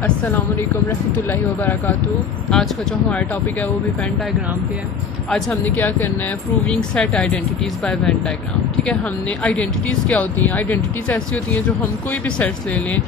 अस्सलामुअलैकुम रहमतुल्लाहि व बरकातुहू। आज का जो हमारा टॉपिक है वो भी वेन डायग्राम पे है। आज हमने क्या करना है, proving set identities by Venn diagram. ठीक है, हमने आइडेंटिटीज़ क्या होती हैं, आइडेंटिटीज़ ऐसी होती हैं जो हम कोई भी सेट्स ले लें,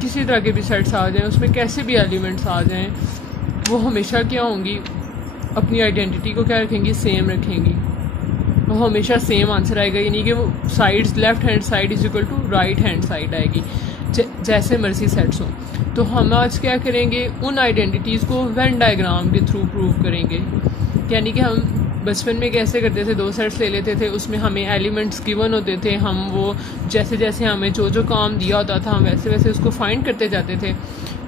किसी तरह के भी सेट्स आ जाएँ, उसमें कैसे भी एलिमेंट्स आ जाएँ, वो हमेशा क्या होंगी, अपनी आइडेंटिटी को क्या रखेंगी, सेम रखेंगी। वो हमेशा सेम आंसर आएगा, यानी कि वो sides left hand side is equal to right hand side आएगी, जैसे मर्जी सेट्स हों। तो हम आज क्या करेंगे, उन आइडेंटिटीज़ को वेन डायग्राम के थ्रू प्रूव करेंगे। यानी कि हम बचपन में कैसे करते थे, दो सेट्स ले लेते थे, उसमें हमें एलिमेंट्स गिवन होते थे, हम वो जैसे जैसे हमें जो जो काम दिया होता था हम वैसे वैसे उसको फाइंड करते जाते थे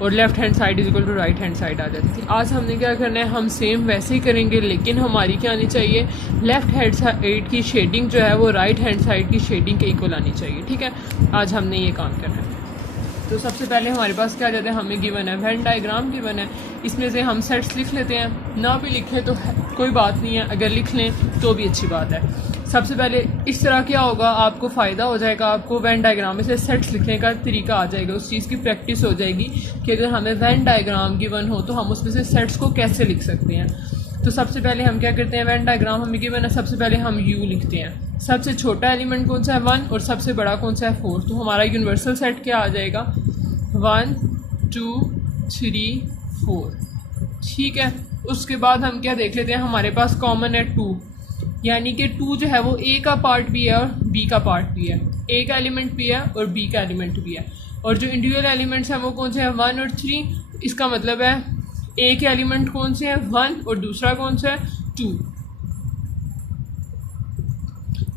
और left hand side is equal to right hand side आ जाती थी। आज हमने क्या करना है, हम सेम वैसे ही करेंगे, लेकिन हमारी क्या आनी चाहिए, लेफ्ट हैंड साइड की शेडिंग जो है वो राइट हैंड साइड की शेडिंग के इक्वल आनी चाहिए। ठीक है, आज हमने ये काम करना है। तो सबसे पहले हमारे पास क्या जाता है, हमें गिवन है वेन डायग्राम गिवन है, इसमें से हम सेट्स लिख लेते हैं, ना भी लिखें तो कोई बात नहीं है, अगर लिख लें तो भी अच्छी बात है। सबसे पहले इस तरह क्या होगा, आपको फ़ायदा हो जाएगा, आपको वेन डायग्राम में से सेट्स लिखने का तरीका आ जाएगा, उस चीज़ की प्रैक्टिस हो जाएगी कि अगर हमें वेन डायग्राम गिवन हो तो हम उसमें से सेट्स को कैसे लिख सकते हैं। तो सबसे पहले हम क्या करते हैं, वेन डायग्राम हमें गिवन है, सबसे पहले हम यू लिखते हैं। सबसे छोटा एलिमेंट कौन सा है, 1, और सबसे बड़ा कौन सा है, 4। तो हमारा यूनिवर्सल सेट क्या आ जाएगा, 1 2 3 4। ठीक है, उसके बाद हम क्या देख लेते हैं, हमारे पास कॉमन है 2, यानी कि 2 जो है वो ए का पार्ट भी है और बी का पार्ट भी है, ए का एलिमेंट भी है और बी का एलिमेंट भी है। और जो इंडिविजुअल एलिमेंट्स हैं वो कौन से हैं, 1 और 3। इसका मतलब है ए के एलिमेंट कौन से हैं, 1, और दूसरा कौन सा है, 2।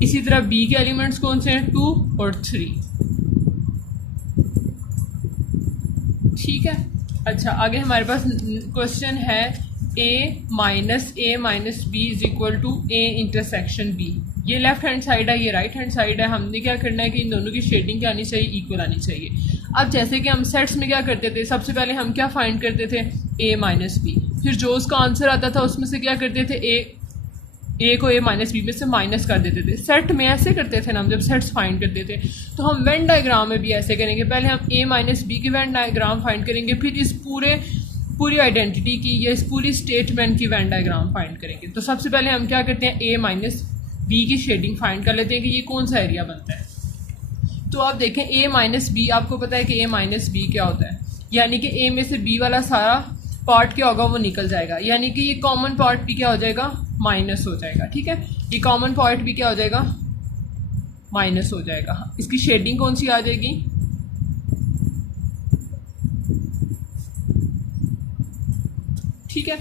इसी तरह बी के एलिमेंट्स कौन से हैं, 2 और 3। ठीक है, अच्छा आगे हमारे पास क्वेश्चन है a minus B is equal to A intersection B. ये लेफ्ट हैंड साइड है, ये राइट हैंड साइड है। हमने क्या करना है कि इन दोनों की शेडिंग क्या आनी चाहिए, इक्वल आनी चाहिए। अब जैसे कि हम सेट्स में क्या करते थे, सबसे पहले हम क्या फाइंड करते थे, a माइनस बी, फिर जो उसका आंसर आता था उसमें से क्या करते थे, ए को ए माइनस बी में से माइनस कर देते थे। सेट में ऐसे करते थे ना हम, जब सेट्स फाइंड करते थे। तो हम वेन डायग्राम में भी ऐसे करेंगे, पहले हम ए माइनस बी की वेन डायग्राम फाइंड करेंगे, फिर इस पूरी आइडेंटिटी की या इस पूरी स्टेटमेंट की वेन डायग्राम फाइंड करेंगे। तो सबसे पहले हम क्या करते हैं, ए माइनस बी की शेडिंग फाइंड कर लेते हैं कि ये कौन सा एरिया बनता है। तो आप देखें ए माइनस बी, आपको पता है कि ए माइनस बी क्या होता है, यानी कि ए में से बी वाला सारा पार्ट क्या होगा, वो निकल जाएगा, यानी कि ये कॉमन पार्ट भी क्या हो जाएगा, माइनस हो जाएगा। ठीक है, ये कॉमन पार्ट भी क्या हो जाएगा, माइनस हो जाएगा। इसकी शेडिंग कौन सी आ जाएगी, ठीक है,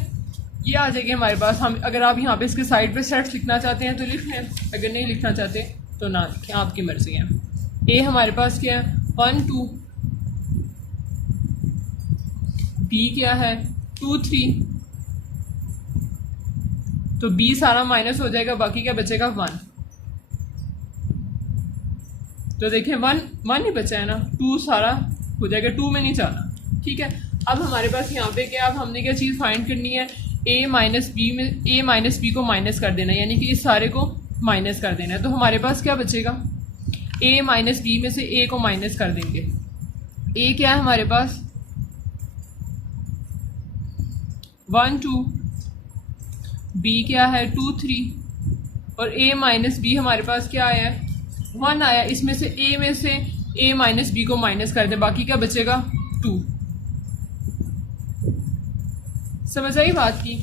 ये आ जाएगी हमारे पास। हम अगर आप यहाँ पे इसके साइड पे सेट्स लिखना चाहते हैं तो लिख लें, अगर नहीं लिखना चाहते तो ना लिखें, आपकी मर्जी है। ए हमारे पास क्या है, 1 2, बी क्या है, 2 3, तो बी सारा माइनस हो जाएगा, बाकी क्या बचेगा, 1। तो देखें 1 ही बचा है ना, 2 सारा हो जाएगा, 2 में नहीं जाना। ठीक है, अब हमारे पास यहाँ पे क्या, अब हमने क्या चीज़ फाइंड करनी है, ए माइनस बी को माइनस कर देना है, यानी कि इस सारे को माइनस कर देना है। तो हमारे पास क्या बचेगा, ए माइनस बी में से ए को माइनस कर देंगे। ए क्या है हमारे पास, 1 2, बी क्या है, 2 3, और ए माइनस बी हमारे पास क्या आया है, 1 आया। इसमें से ए माइनस बी को माइनस कर दें, बाकी क्या बचेगा, 2। समझ आई बात की।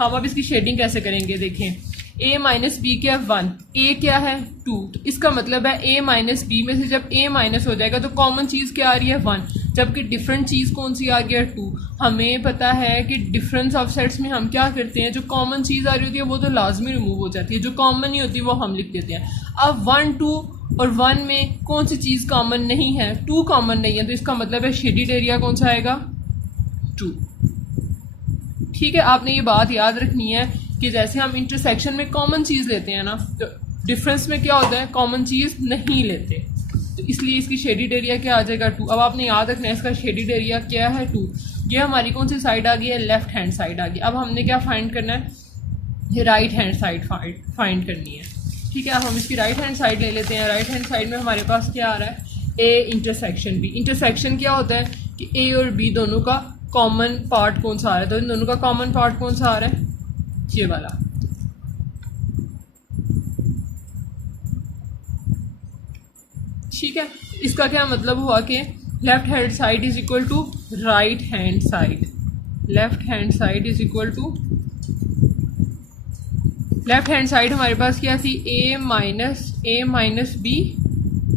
हम अब इसकी शेडिंग कैसे करेंगे, देखें, a माइनस बी क्या है, 1, a क्या है, 2। तो इसका मतलब है a माइनस बी में से जब a माइनस हो जाएगा तो कॉमन चीज़ क्या आ रही है, 1, जबकि डिफरेंट चीज़ कौन सी आ गई है, 2। हमें पता है कि डिफरेंस ऑफ सेट्स में हम क्या करते हैं, जो कॉमन चीज़ आ रही होती है वो तो लाजमी रिमूव हो जाती है, जो कॉमन नहीं होती वो हम लिख देते हैं। अब 1 2 और 1 में कौन सी चीज़ कॉमन नहीं है, 2 कॉमन नहीं है, तो इसका मतलब है शेडेड एरिया कौन सा आएगा, 2। ठीक है, आपने ये बात याद रखनी है कि जैसे हम इंटरसेक्शन में कॉमन चीज़ लेते हैं ना, तो डिफरेंस में क्या होता है, कॉमन चीज़ नहीं लेते, तो इसलिए इसकी शेडेड एरिया क्या आ जाएगा, 2। अब आपने याद रखना है इसका शेडेड एरिया क्या है, 2। ये हमारी कौन सी साइड आ गई है, लेफ्ट हैंड साइड आ गई। अब हमने क्या फाइंड करना है, ये राइट हैंड साइड फाइंड करनी है। ठीक है, अब हम इसकी राइट हैंड साइड ले लेते हैं। राइट हैंड साइड में हमारे पास क्या आ रहा है, ए इंटरसेक्शन बी। इंटरसेक्शन क्या होता है, कि ए और बी दोनों का कॉमन पार्ट कौन सा आ रहा है। तो इन दोनों का कॉमन पार्ट कौन सा आ रहा है, ये वाला। ठीक है, इसका क्या मतलब हुआ कि left hand side is equal to right hand side, left hand side is equal to, left hand side हमारे पास क्या थी, ए माइनस बी,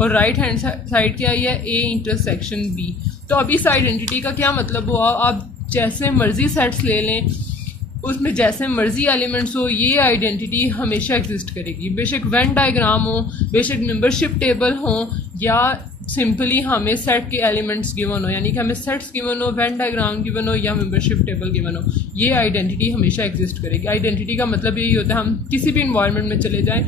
और राइट हैंड साइड क्या है, ए इंटरसेक्शन बी। तो अब इस आइडेंटिटी का क्या मतलब हुआ, आप जैसे मर्जी सेट्स ले लें, उसमें जैसे मर्जी एलिमेंट्स हो, ये आइडेंटिटी हमेशा एग्जिस्ट करेगी। बेशक वेन डायग्राम हो, बेशक मेंबरशिप टेबल हो, या सिंपली हमें सेट के एलिमेंट्स गिवन हो, यानी कि हमें सेट्स गिवन हो, वेन डायग्राम गिवन हो, या मेंबरशिप टेबल गिवन हो, ये आइडेंटिटी हमेशा एग्जिस्ट करेगी। आइडेंटिटी का मतलब यही होता है, हम किसी भी इन्वायरमेंट में चले जाएं,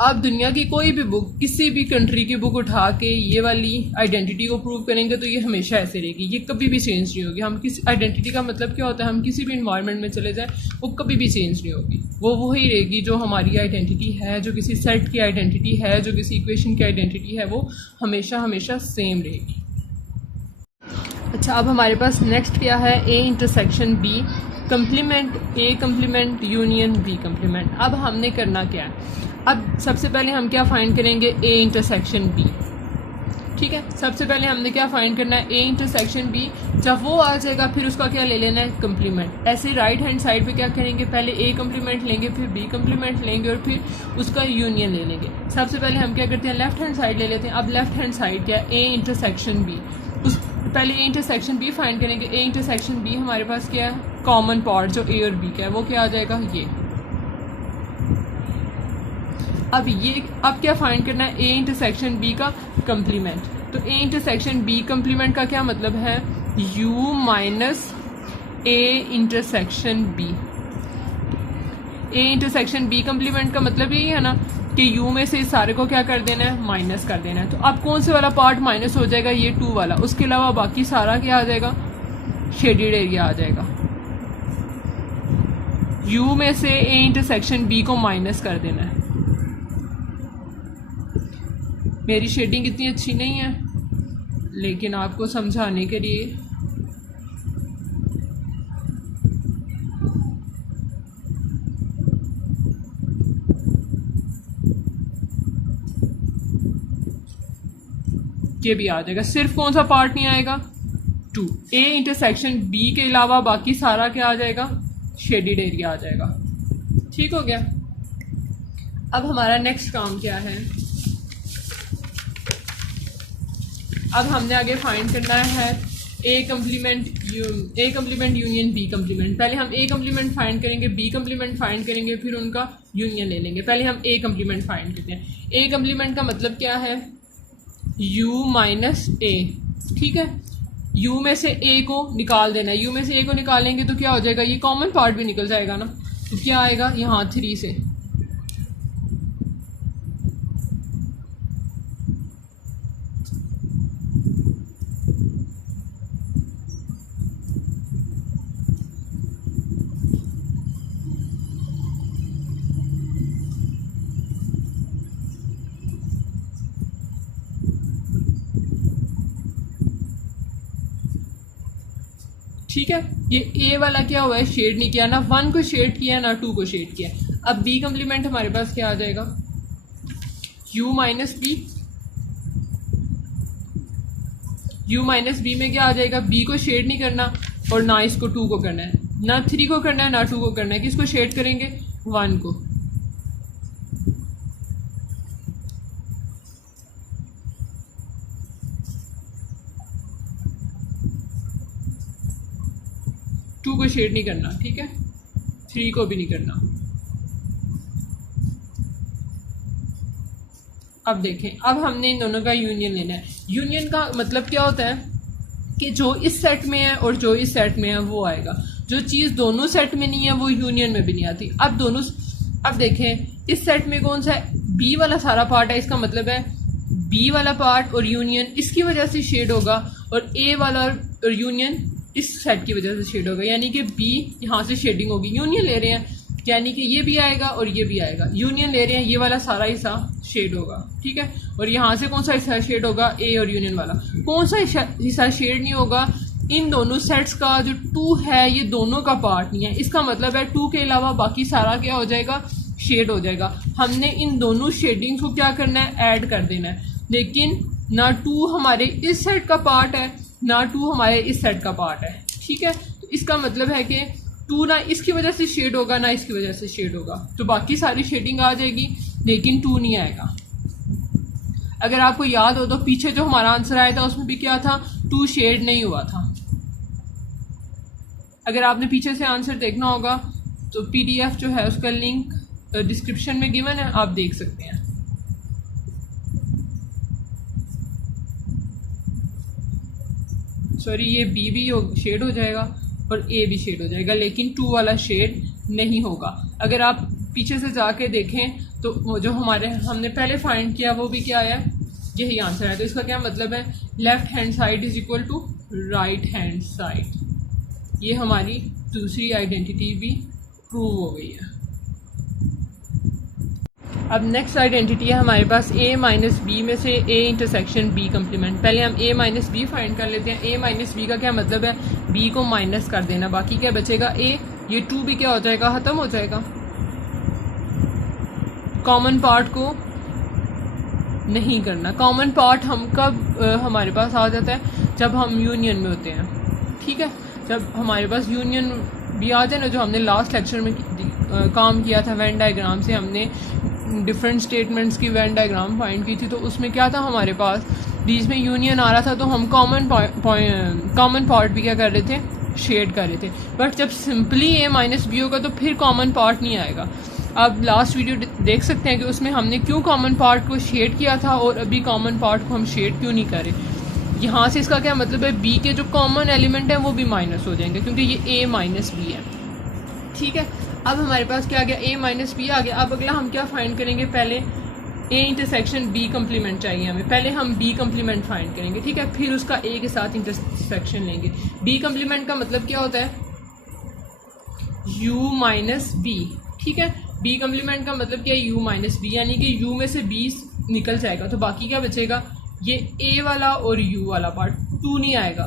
आप दुनिया की कोई भी बुक, किसी भी कंट्री की बुक उठा के ये वाली आइडेंटिटी को प्रूव करेंगे तो ये हमेशा ऐसे रहेगी, ये कभी भी चेंज नहीं होगी। हम किसी आइडेंटिटी का मतलब क्या होता है, हम किसी भी इन्वायरमेंट में चले जाएं वो कभी भी चेंज नहीं होगी, वो वही रहेगी जो हमारी आइडेंटिटी है, जो किसी सेट की आइडेंटिटी है, जो किसी इक्वेशन की आइडेंटिटी है, वो हमेशा हमेशा सेम रहेगी। अच्छा, अब हमारे पास नेक्स्ट क्या है, A intersection B complement A complement union B complement. अब हमने करना क्या है, अब सबसे पहले हम क्या फाइंड करेंगे, ए इंटरसेक्शन बी। ठीक है, सबसे पहले हमने क्या फाइंड करना है, ए इंटरसेक्शन बी। जब वो आ जाएगा फिर उसका क्या ले लेना है, कम्प्लीमेंट। ऐसे राइट हैंड साइड पे क्या करेंगे, पहले ए कम्प्लीमेंट लेंगे, फिर बी कम्प्लीमेंट लेंगे, और फिर उसका यूनियन ले लेंगे। सबसे पहले हम क्या करते हैं, लेफ्ट हैंड साइड ले लेते हैं। अब लेफ्ट हैंड साइड क्या है, ए इंटरसेक्शन बी। उस पहले ए इंटरसेक्शन बी फाइंड करेंगे। ए इंटरसेक्शन बी हमारे पास क्या है, कॉमन पार्ट जो ए और बी का है, वो क्या आ जाएगा, ये। अब क्या फाइंड करना है, ए इंटरसेक्शन बी का कम्प्लीमेंट। तो ए इंटरसेक्शन बी कम्प्लीमेंट का क्या मतलब है, U minus A intersection B. A intersection B complement का मतलब यही है ना कि यू में से इस सारे को क्या कर देना है, माइनस कर देना है। तो अब कौन से वाला पार्ट माइनस हो जाएगा, ये 2 वाला। उसके अलावा बाकी सारा क्या आ जाएगा, शेडेड एरिया आ जाएगा। यू में से ए इंटरसेक्शन बी को माइनस कर देना है। मेरी शेडिंग इतनी अच्छी नहीं है, लेकिन आपको समझाने के लिए ये भी आ जाएगा। सिर्फ कौन सा पार्ट नहीं आएगा, 2। ए इंटरसेक्शन बी के अलावा बाकी सारा क्या आ जाएगा, शेडेड एरिया आ जाएगा। ठीक हो गया। अब हमारा नेक्स्ट काम क्या है, अब हमने आगे फाइंड करना है A complement union B complement. पहले हम ए कम्प्लीमेंट फाइंड करेंगे, बी कम्प्लीमेंट फाइंड करेंगे, फिर उनका यूनियन ले लेंगे। पहले हम ए कम्प्लीमेंट फाइंड करते हैं। ए कम्प्लीमेंट का मतलब क्या है, u माइनस ए। ठीक है, u में से a को निकाल देना है। u में से a को निकालेंगे तो क्या हो जाएगा, ये कॉमन पार्ट भी निकल जाएगा ना। तो क्या आएगा यहाँ 3 से, ठीक है। ये ए वाला क्या हुआ है, शेड नहीं किया ना, 1 को शेड किया ना 2 को शेड किया। अब बी कम्प्लीमेंट हमारे पास क्या आ जाएगा, u minus B. u minus B में क्या आ जाएगा, b को शेड नहीं करना और ना इसको 2 को करना है, ना 3 को करना है, ना 2 को करना है। किसको शेड करेंगे, 1 को। टू को शेड नहीं करना, ठीक है, 3 को भी नहीं करना। अब देखें, अब हमने इन दोनों का यूनियन लेना है। यूनियन का मतलब क्या होता है कि जो इस सेट में है और जो इस सेट में है वो आएगा। जो चीज़ दोनों सेट में नहीं है वो यूनियन में भी नहीं आती। अब देखें इस सेट में कौन सा है, बी वाला सारा पार्ट है। इसका मतलब है बी वाला पार्ट और यूनियन इसकी वजह से शेड होगा, और ए वाला और यूनियन इस सेट की वजह से शेड होगा। यानी कि बी यहाँ से शेडिंग होगी। यूनियन ले रहे हैं यानी कि ये भी आएगा और ये भी आएगा। यूनियन ले रहे हैं, ये वाला सारा हिस्सा शेड होगा, ठीक है। और यहाँ से कौन सा हिस्सा शेड होगा, ए और यूनियन वाला। कौन सा हिस्सा शेड नहीं होगा, इन दोनों सेट्स का जो 2 है ये दोनों का पार्ट नहीं है। इसका मतलब है 2 के अलावा बाकी सारा क्या हो जाएगा, शेड हो जाएगा। हमने इन दोनों शेडिंग्स को क्या करना है, ऐड कर देना है। लेकिन ना 2 हमारे इस सेट का पार्ट है, ना 2 हमारे इस सेट का पार्ट है, ठीक है। तो इसका मतलब है कि 2 ना इसकी वजह से शेड होगा, ना इसकी वजह से शेड होगा। तो बाकी सारी शेडिंग आ जाएगी, लेकिन 2 नहीं आएगा। अगर आपको याद हो तो पीछे जो हमारा आंसर आया था उसमें भी क्या था, 2 शेड नहीं हुआ था। अगर आपने पीछे से आंसर देखना होगा तो PDF जो है उसका लिंक डिस्क्रिप्शन में गिवन है, आप देख सकते हैं। सॉरी, ये B भी शेड हो जाएगा और A भी शेड हो जाएगा, लेकिन 2 वाला शेड नहीं होगा। अगर आप पीछे से जाके देखें तो वो जो हमने पहले फाइंड किया वो भी क्या आया, यही आंसर है। तो इसका क्या मतलब है, left hand side is equal to right hand side. ये हमारी दूसरी आइडेंटिटी भी प्रूव हो गई है। अब नेक्स्ट आइडेंटिटी है हमारे पास A माइनस बी में से A इंटरसेक्शन B कम्प्लीमेंट। पहले हम A माइनस बी फाइंड कर लेते हैं। A माइनस बी का क्या मतलब है, B को माइनस कर देना, बाकी क्या बचेगा A। ये 2 भी क्या हो जाएगा, खत्म हो जाएगा। कॉमन पार्ट को नहीं करना। कॉमन पार्ट हम कब हमारे पास आ जाता है, जब हम यूनियन में होते हैं, ठीक है। जब हमारे पास यूनियन भी आ जाए ना, जो हमने लास्ट लेक्चर में काम किया था वेन डायग्राम से, हमने डिफरेंट स्टेटमेंट्स की वेन डायग्राम फाइंड की थी। तो उसमें क्या था, हमारे पास बीच में यूनियन आ रहा था, तो हम कॉमन पार्ट भी क्या कर रहे थे, शेड कर रहे थे। बट जब सिंपली A माइनस बी होगा तो फिर कॉमन पार्ट नहीं आएगा। आप लास्ट वीडियो देख सकते हैं कि उसमें हमने क्यों कॉमन पार्ट को शेड किया था और अभी कॉमन पार्ट को हम शेड क्यों नहीं करें। यहाँ से इसका क्या मतलब है, B के जो कॉमन एलिमेंट हैं वो भी माइनस हो जाएंगे, क्योंकि ये A माइनस बी है, ठीक है। अब हमारे पास क्या आ गया, A माइनस बी आ गया। अब अगला हम क्या फाइंड करेंगे, पहले A इंटरसेक्शन B कम्प्लीमेंट चाहिए हमें। पहले हम B कम्प्लीमेंट फाइंड करेंगे, ठीक है। फिर उसका A के साथ इंटरसेक्शन लेंगे। B कम्प्लीमेंट का मतलब क्या होता है, U माइनस बी, ठीक है। B कम्प्लीमेंट का मतलब क्या है, U माइनस बी, यानी कि U में से B निकल जाएगा, तो बाकी क्या बचेगा, ये A वाला और U वाला पार्ट। 2 नहीं आएगा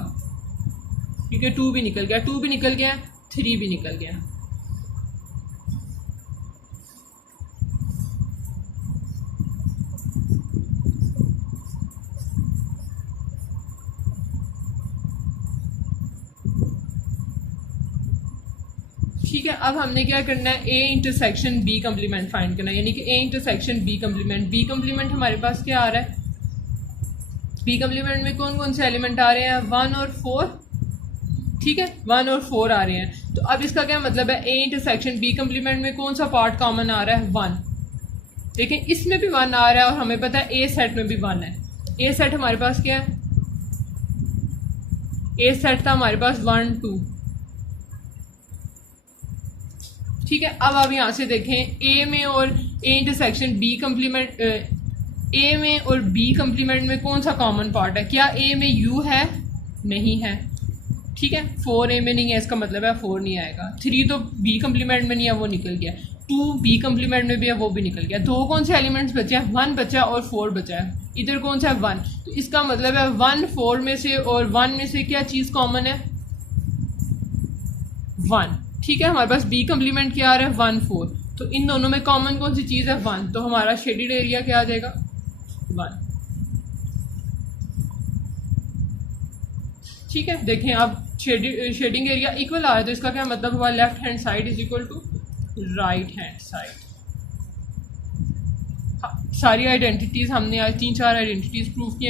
क्योंकि 2 भी निकल गया, 2 भी निकल गया, 3 भी निकल गया। ठीक है। अब हमने क्या करना है, A intersection B complement find करना है, यानी कि A intersection B complement. B complement हमारे पास क्या आ रहा है, B कम्प्लीमेंट में कौन कौन से एलिमेंट आ रहे हैं, 1 और 4, ठीक है। 1 और 4 आ रहे हैं। तो अब इसका क्या मतलब है, A इंटरसेक्शन B कम्प्लीमेंट में कौन सा पार्ट कॉमन आ रहा है, 1। लेकिन इसमें भी 1 आ रहा है और हमें पता है A सेट में भी 1 है। A सेट हमारे पास क्या है, A सेट था हमारे पास 1 2, ठीक है। अब आप यहाँ से देखें, A में और A intersection B complement, A में और B कम्प्लीमेंट में कौन सा कॉमन पार्ट है, क्या A में U है, नहीं है, ठीक है। 4 A में नहीं है, इसका मतलब है 4 नहीं आएगा। 3 तो B कम्प्लीमेंट में नहीं है, वो निकल गया। 2 B कम्प्लीमेंट में भी है, वो भी निकल गया। 2 कौन से एलिमेंट्स बचे हैं, 1 बचा और 4 बचा है। इधर कौन सा है, 1, तो इसका मतलब है 1 4 में से और 1 में से क्या चीज़ कॉमन है, 1, ठीक है। हमारे पास B कम्प्लीमेंट क्या आ रहा है, 1 4, तो इन दोनों में कॉमन कौन सी चीज़ है, 1, तो हमारा शेडेड एरिया क्या आ जाएगा, 1, ठीक है। देखें अब शेडिंग एरिया इक्वल आ रहा है, तो इसका क्या मतलब हुआ, left hand side is equal to right hand side. सारी आइडेंटिटीज़ हमने आज 3-4 आइडेंटिटीज़ प्रूव किया है।